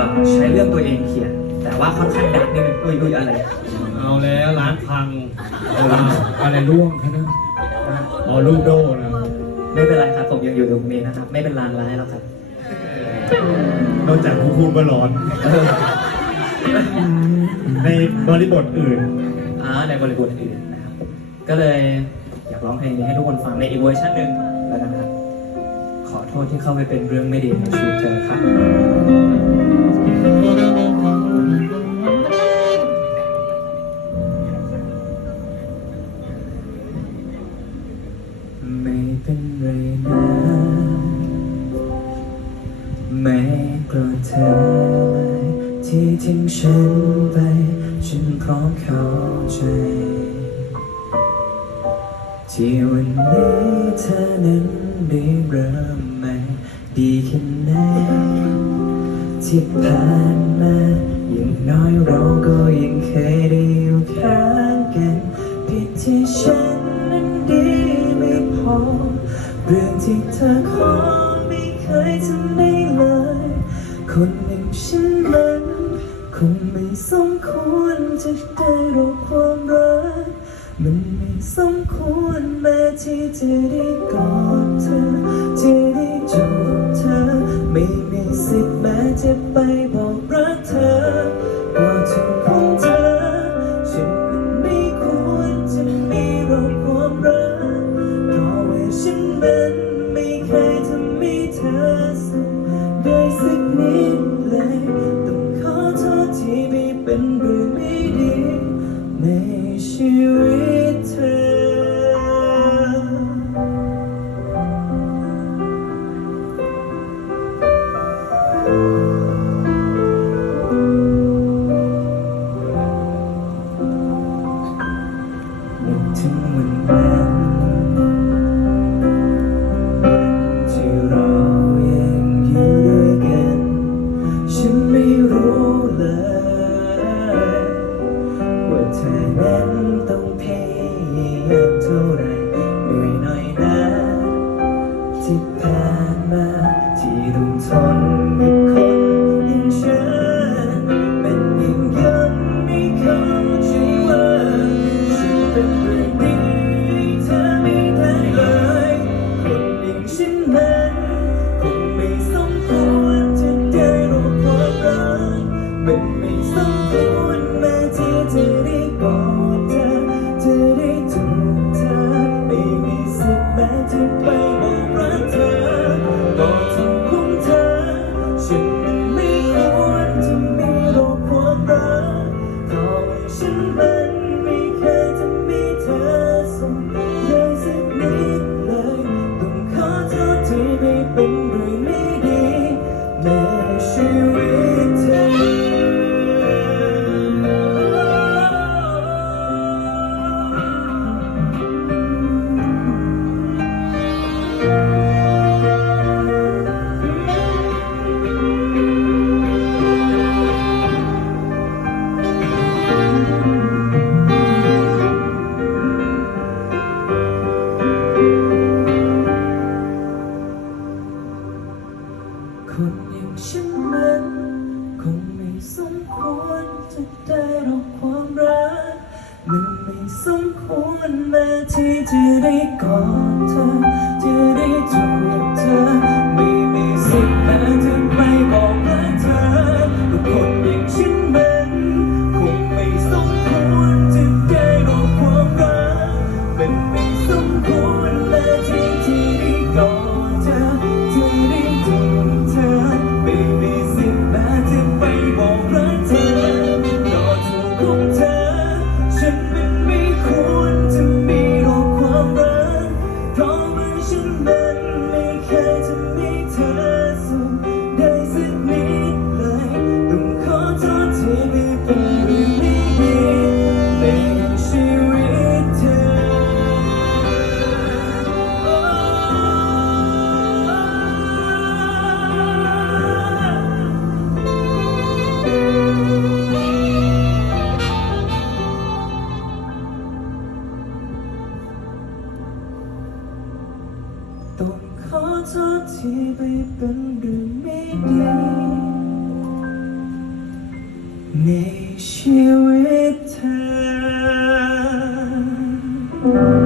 อใช้เรื่องตัวเองเขียน แต่ว่าค่อนข้างดักนิดนึงอุ้ยอุ้ยอะไรเอาแล้วร้านพังเอออะไรร่วงแค่นั้นอ๋อลูกโดนะ ไม่เป็นไรครับผมยังอยู่ตรงนี้นะครับ ไม่เป็นลางร้ายหรอกครับนอกจากคุณครูก็ร้อนเออในบริบทอื่นอ่าในบริบทอื่นนะครับก็เลยอยากร้องเพลงนี้ให้ทุกคนฟังในอีกเวอร์ชันหนึ่งแล้วกันนะครับ ขอโทษที่เข้าไปเป็นเรื่องไม่ดีในชีวิตเธอครับ เป็นไรนะไม่โกรธเธอที่ทิ้งฉันไป ฉันพร้อมเข้าใจ ที่วันนี้เธอนั้นได้เริ่มใหม่ดีแค่ไหนที่ผ่านมาอย่างน้อยเราก็ยังเคยได้อยู่ข้างกันผิดที่ฉัน เรื่องที่เธอขอไม่เคยทำได้เลย คนหนึ่งฉันนั้นคงไม่สมควรจะได้รับความรัก มันไม่สมควรแม้ที่จะได้กอดเธอ ที่ได้จูบเธอ ไม่มีสิทธิ์แม้จะไปบอก ถึงวันนั้นวันที่เรายังอยู่ด้วยกัน ฉันไม่รู้เลยว่าเธอนั้นต้องพยายามเท่าไรเหนื่อยหน่อยนะ ที่ผ่านมาที่ต้องทน เป็นเรื่องไม่ดีในชีวิตเธอ ฉันนั้นคงไม่สมควรจะได้รับความรัก มันไม่สมควรแม้ที่จะได้กอดเธอ จะได้จูบเธอ ต้องขอโทษที่ไม่เป็นเรื่องไม่ดีในชีวิตเธอ